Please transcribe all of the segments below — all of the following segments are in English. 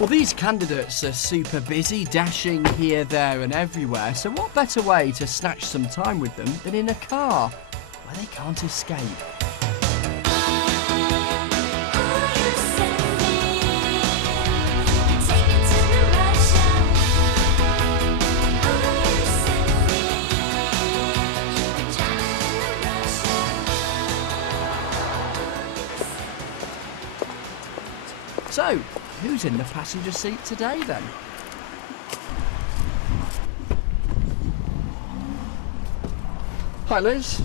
Well, these candidates are super busy, dashing here, there and everywhere, so what better way to snatch some time with them than in a car, where they can't escape. So, who's in the passenger seat today then? Hi Liz.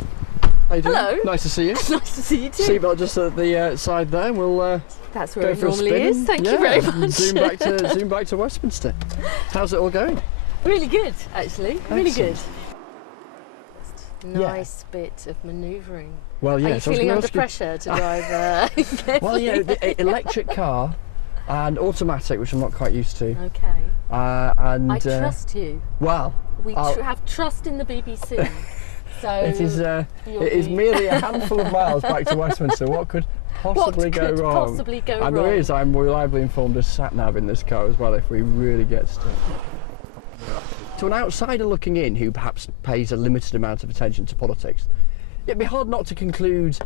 How you doing? Hello. Nice to see you. Nice to see you too. Seatbelt just at the side there. We'll That's where go it for a normally spin. is. Thank Yeah, you very and much. Zoom back to Westminster. How's it all going? Really good, actually. Really good. Excellent. Nice bit of manoeuvring. Well, yeah. Are you so I was feeling gonna under ask you- pressure to drive? Well, yeah, the electric car and automatic, which I'm not quite used to. Okay. And I trust you. well, We have trust in the BBC. So it is you'll it is be- merely a handful of miles back to Westminster. What could possibly go could wrong? possibly go and wrong? there is, I'm reliably informed, a sat-nav in this car as well if we really get stuck. To an outsider looking in who perhaps pays a limited amount of attention to politics, it'd be hard not to conclude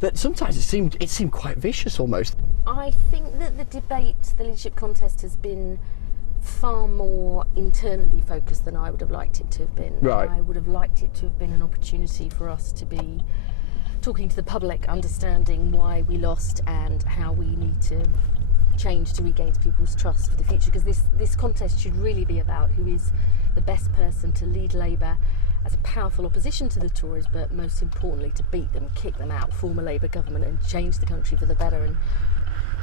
that sometimes it seemed quite vicious almost. I think that the debate, the leadership contest, has been far more internally focused than I would have liked it to have been. Right. I would have liked it to have been an opportunity for us to be talking to the public, understanding why we lost and how we need to change to regain people's trust for the future, because this contest should really be about who is the best person to lead Labour as a powerful opposition to the Tories, but most importantly to beat them, kick them out, form a Labour government and change the country for the better. And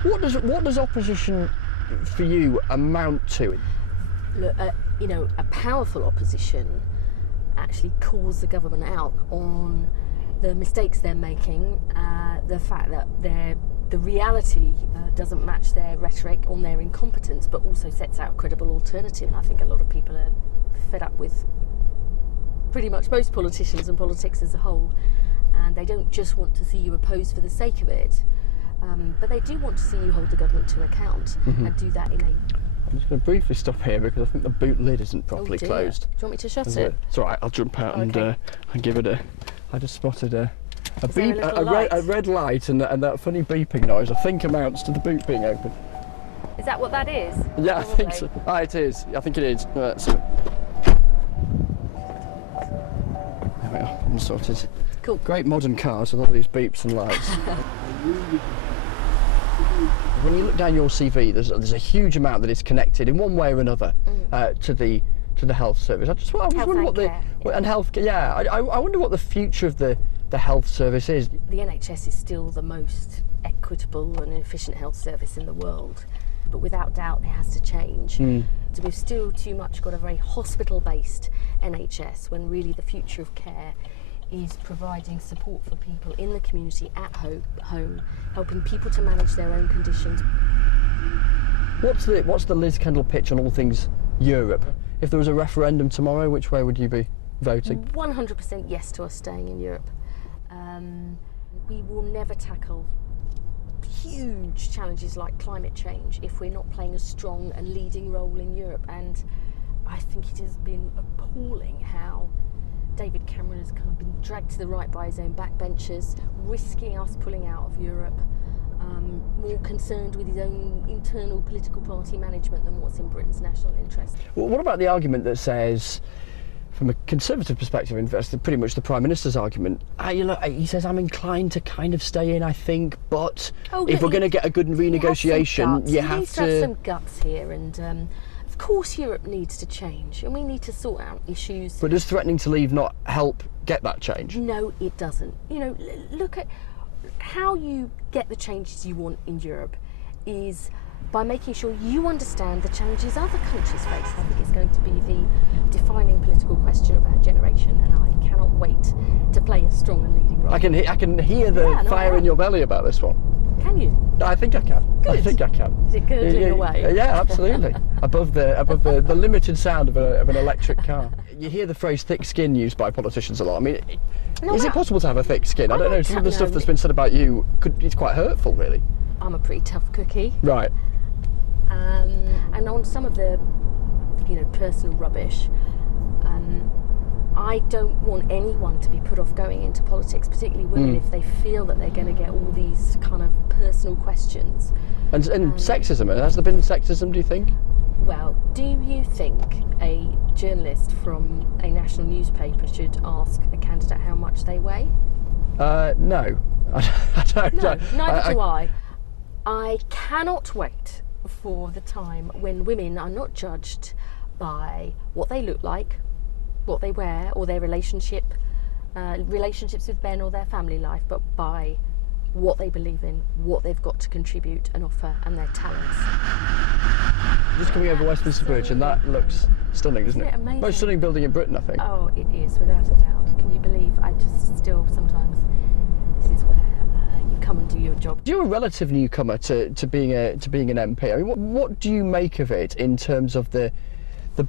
What does opposition for you amount to? look, a powerful opposition actually calls the government out on the mistakes they're making, the fact that the reality doesn't match their rhetoric, on their incompetence, but also sets out a credible alternative. And I think a lot of people are fed up with pretty much most politicians and politics as a whole, and they don't just want to see you opposed for the sake of it, but they do want to see you hold the government to account and do that in a... I'm just going to briefly stop here because I think the boot lid isn't properly dear. closed. Do you want me to shut Is it? It's all right. I'll jump out Okay. and give it a. I just spotted a Is there a beep, little light? a red light, and that funny beeping noise. I think amounts to the boot being open. Is that what that is? Yeah, I think Probably. so. Ah, it is. I think it is. Right, so. There we are. I'm sorted. Cool. Great modern cars with all these beeps and lights. When you look down your CV, there's a huge amount that is connected in one way or another to the health service. I was Health wondering and what care, and healthcare. Yeah, I wonder what the future of the health service is. The NHS is still the most equitable and efficient health service in the world, but without doubt it has to change. So we've still too much got a very hospital-based NHS, when really the future of care is providing support for people in the community at home, helping people to manage their own conditions. What's the Liz Kendall pitch on all things Europe? If there was a referendum tomorrow, which way would you be voting? 100% yes to us staying in Europe. We will never tackle huge challenges like climate change if we're not playing a strong and leading role in Europe. And I think it has been appalling how David Cameron has kind of been dragged to the right by his own backbenchers, risking us pulling out of Europe, more concerned with his own internal political party management than what's in Britain's national interest. Well, what about the argument that says, from a Conservative perspective, and that's pretty much the Prime Minister's argument, he says, I'm inclined to kind of stay in, I think, but if we're going to get a good renegotiation, you have to have some guts here, and of course Europe needs to change, and we need to sort out issues. But does threatening to leave not help get that change? No, it doesn't. Look at how you get the changes you want in Europe is by making sure you understand the challenges other countries face. I think it's going to be the defining political question of our generation, and I cannot wait to play a strong and leading role. I can hear the fire in your belly about this one. Can you? I think I can. Good. I think I can. Is it gurgling away? Yeah, absolutely. above the limited sound of an electric car. You hear the phrase thick skin used by politicians a lot. I mean, is it possible to have a thick skin? I don't know. Some of the stuff that's been said about you, it's quite hurtful, really. I'm a pretty tough cookie. Right. And on some of the, personal rubbish, I don't want anyone to be put off going into politics, particularly women, if they feel that they're going to get all these kind of personal questions. And sexism, has there been sexism, do you think? Well, do you think a journalist from a national newspaper should ask a candidate how much they weigh? No. I don't. No, neither do I. I cannot wait for the time when women are not judged by what they look like, what they wear, or their relationships with men or their family life, but by what they believe in, what they've got to contribute and offer, and their talents. Just coming over Westminster Bridge, and that looks stunning, doesn't it? Amazing? Most stunning building in Britain, I think. Oh, it is, without a doubt. Can you believe? I just still sometimes, this is where you come and do your job. You're a relative newcomer to being an MP. I mean, what do you make of it in terms of the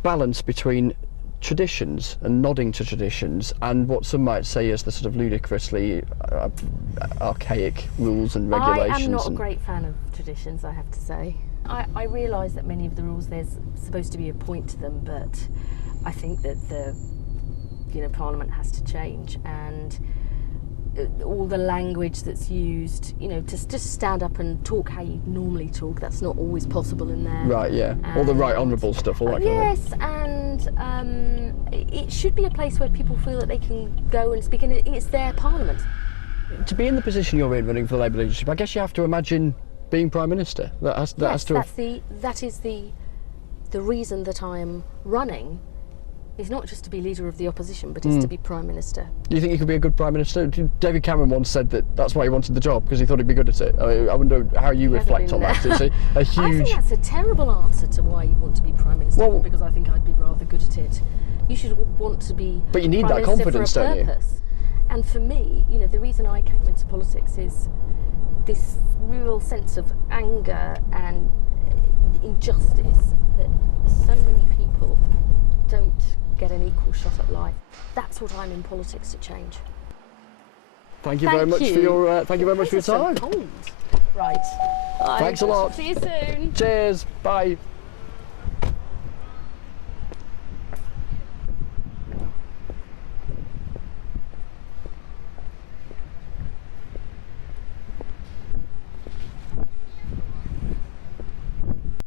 balance between traditions and nodding to traditions and what some might say is the sort of ludicrously archaic rules and regulations? I am not a great fan of traditions, I have to say. I realise that many of the rules, there's supposed to be a point to them, but I think that the Parliament has to change, and all the language that's used, to just stand up and talk how you normally talk, that's not always possible in there. Right, yeah. All the right honourable stuff, all that kind of thing. Yes, and it should be a place where people feel that they can go and speak, and it's their Parliament. To be in the position you're in, running for the Labour leadership, I guess you have to imagine being Prime Minister. That is the reason that I am running. Is not just to be leader of the opposition, but is to be Prime Minister. Do you think you could be a good Prime Minister? David Cameron once said that's why he wanted the job, because he thought he'd be good at it. I wonder how you reflect on that. It's a huge... I think that's a terrible answer to why you want to be Prime Minister, well, because I think I'd be rather good at it. You should want to be But you need Prime that Minister confidence, for a don't you? purpose. And for me, the reason I came into politics is this real sense of anger and injustice that so many people don't get an equal shot at life. That's what I'm in politics to change. Thank you very much for your time. So cold. Right. Thanks a lot. See you soon. Cheers. Bye.